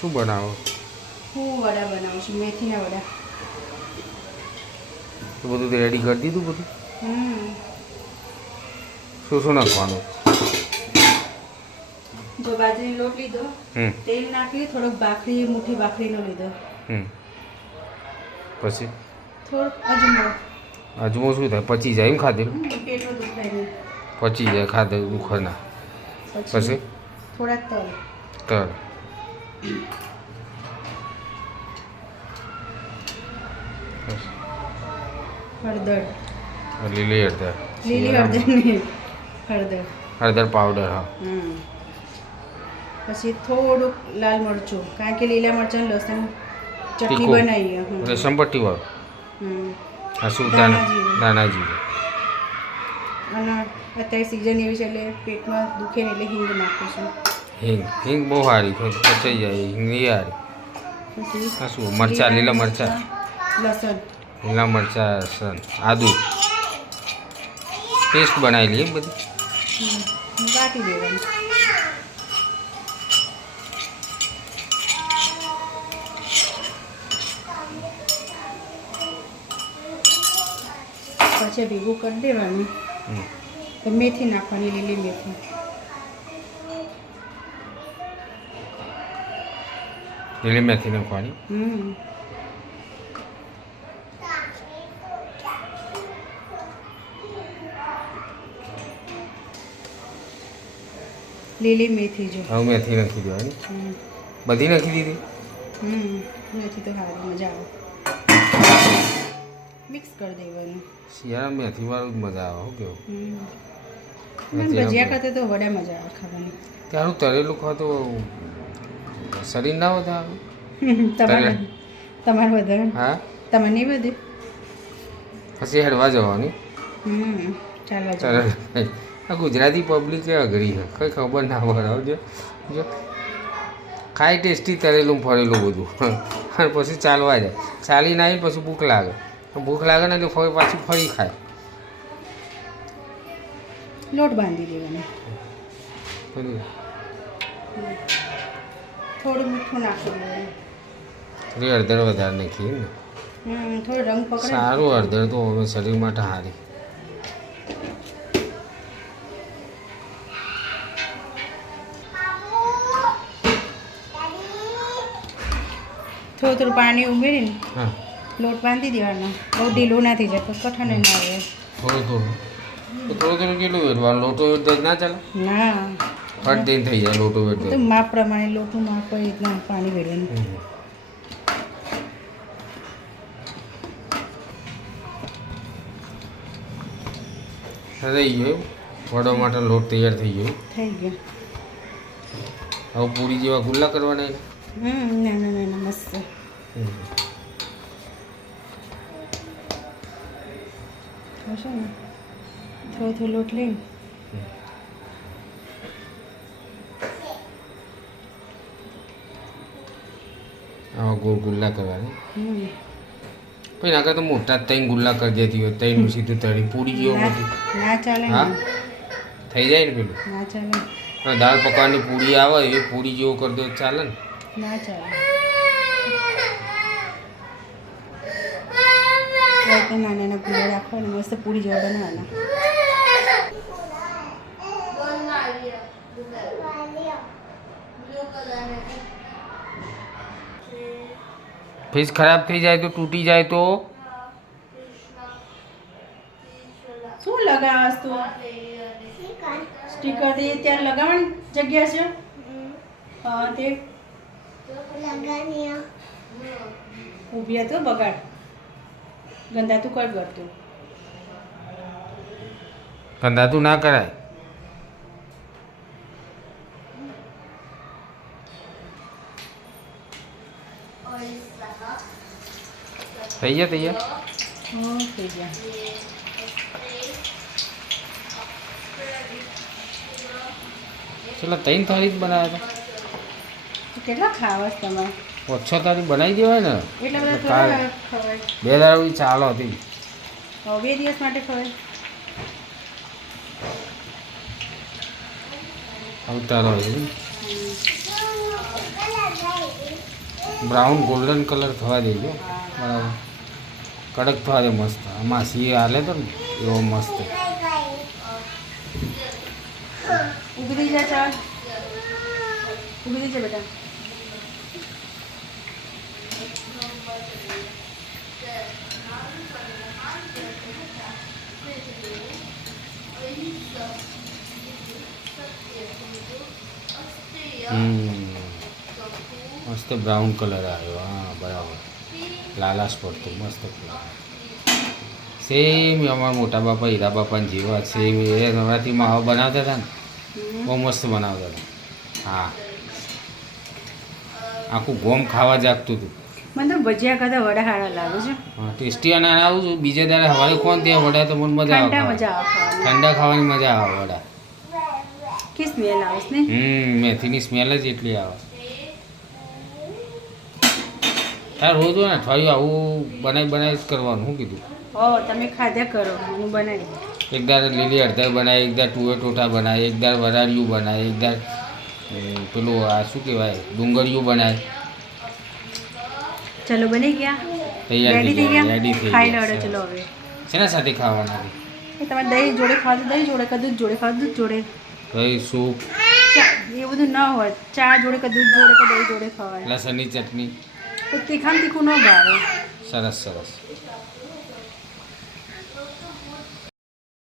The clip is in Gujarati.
શું બનાવો? હું વડા બનાવું છું, મેથીના વડા. તો બધું રેડી કરી દીધું બધું? શું શું નાખવાનું? જો બાજરીનો લોટ લીધો, તેલ નાખી, થોડોક ભાખરી, મુઠ્ઠી ભાખરીનો લીધો. પછી થોડોક અજમો. અજમો શું થાય? પચી જાય એમ ખાધેલું? પેટમાં દુખાય નહીં. પચી જાય ખાધે દુખે ના. પછી થોડાક તલ. તલ. હળદર. લીલી હળદર. લીલી હળદર નહીં, હળદર. હળદર પાવડર. હા. પછી થોડુંક લાલ મરચું, કારણ કે લીલા મરચાં લસણ ચટણી બનાવીએ. લસણ પટ્ટી વાળું. આ શું? દાણા જીરું. અને અત્યારે સિઝન એવી છે એટલે પેટમાં દુખે ને એટલે હિંગ નાખું છું. હિંગ બહુ સારી, પચાઈ જાય. હિંગ નહીં સારી. પછી આ શું? મરચાં, લીલા મરચાં, લસણ, લીલા મરચાં, લસણ, આદુ પેસ્ટ બનાવી લઈએ બધી. વાટી દેવાનું. પછી ભેગું કરી દેવાનું. મેથી નાખવાની, લીલી મેથી. લીલી મેથી નાખવાની. લીલી મેથી જો. હવે મેથી નાખી દેવાની. બધી નાખી દીધી. મેથી તો સારી મજા આવે. મિક્સ કરી દેવાનું. શિયાળા મેથી વાળું જ મજા આવે. શું કેવું? ભજીયા કરતા તો વડા મજા આવે ખાવાની. તારું તળેલું ખાવ તો શરીર ના વધારે? તમારે વધારે? હા. તમે નહીં વધે? પછી હેડવા જવાની. ચાલો ચાલો. આ ગુજરાતી પબ્લિક એ અઘરી છે, કંઈ ખબર ના પડે. જો ખાઈ ટેસ્ટી તળેલું ફરેલું બધું, અને પછી ચાલવા જાય. ચાલીને આવીને પછી ભૂખ લાગે. ભૂખ લાગે ને એટલે પાછું ફરી ખાય. લોટ બાંધી દેવાનો. થોડું મીઠું નાખી દેવાનું. થોડી હળદર વધારે નાખીએ ને. થોડો રંગ પકડે. સારું, હળદર તો હવે શરીર માટે સારી. થોડું પાણી ઉમેરીને લોટ બાંધી દેવાનો. બહુ ઢીલું નથી જતો, કઠણ ના આવે. થોડું કેટલું વેડવાનું? લોટો વેડ ના ચાલે? ના, ફટ દઈને થઈ જાય. લોટો વેડ તો માપ પ્રમાણે લોટનું માપ હોય એટલા પાણી વેડવાનું. થઈ ગયો. વડો માટે લોટ તૈયાર થઈ ગયો. થઈ ગયો. હવે પૂરી જેવા ગુલ્લા કરવાના. ના મસ્ત. હશે ને થોડો લોટ લઈને આવા ગોળ ગુલ્લા કરવાના. પછી આગળ તો મોટા ત્રણ ગુલ્લા કરી દેતી હોય, ત્રણ સીધું તળી પૂરી જેવો મોટી. ના ચાલે. હા, થઈ જાય ને પેલું. ના ચાલે. દાળ પકવાની પૂરી આવે એ પૂરી જેવો કરી દો ચાલે ને? ના ચાલે. નાના નાના ગુલ્લા રાખવાના, મસ્ત પૂરી જેવા બનાવવાના. ફીસ ખરાબ થઈ જાય તો, તૂટી જાય તો શું લગાવસ તું? સ્ટીકર તે ત્યાં લગાવવાની જગ્યા છે. હા, તે ઊભી તો બગાડ ગંદા તું કર કરતું. ગંદાતું ના કરાય. થઈ ગયા તૈયાર. થઈ ગયા. ચલો 3 તારીખ બનાવ્યા હતા. કેટલા ખાવા તમારે? 5-6 તારીખ બનાવી દેવાય ને. એટલા બધા ખવાય. 2 દાડા ચાલો હતી. 2 દિવસ માટે ખવાય. ઉતારો છે. બ્રાઉન ગોલ્ડન કલર થવા દેજો બરાબર, કડક થવા દે મસ્ત. આમાં સી હાલે તો ને એવો મસ્ત. ઊભી થઈ જા ચાલ, ઊભી થઈ જા બેટા. મસ્ત બ્રાઉન કલર આવ્યો. હા બરાબર, લાલાશ પડતું મસ્ત કલર. સેમ અમારા મોટા બાપા હીરા બાપાને જેવા સેમ એ નવરાત્રિમાં આવા બનાવતા હતા ને, બહુ મસ્ત બનાવતા હતા. હા, આખું ગોમ ખાવા જાગતું હતું. મને તો ભજીયા કરતાં વડા સારા લાગે છે. હા ટેસ્ટી. અને આવું છું બીજે દાડે હવારે કોણ ત્યાં વડા તો મને મજા આવે. મજા આવે ખાવાની. ઠંડા ખાવાની મજા આવે વડા. કે સ્મેલ આવે છે ને? મેથીની સ્મેલ જ એટલી આવે. તાર રોજ હોય ને અઠવાડિયું આવું બનાવી જ કરવાનું. શું કીધું? તમે ખાધા કરો, હું બનાવી. એક દાર લીલી હળદર બનાવી, એક દાર તુવેર ટોટા બનાવી, એક દાર વરાળિયું બનાવે, એક દાર પેલું આ શું કહેવાય ડુંગળિયું બનાવે. ચલો બની ગયા, તૈયાર રેડી થઈ ગયા, રેડી થઈ ખાઈ ગયા. લો ચલો હવે. શેના સાથે ખાવાના? એ તમારે દહીં જોડે ખાવા દહીં જોડે, કે દૂધ જોડે ખાવા દૂધ જોડે. દહીં સૂપ, એ બધું ના હોય, ચા જોડે કે દૂધ જોડે કે દહીં જોડે ખવાય. લસણની ચટણી. તો તીખામ તીખું ન ભાવે. સરસ સરસ.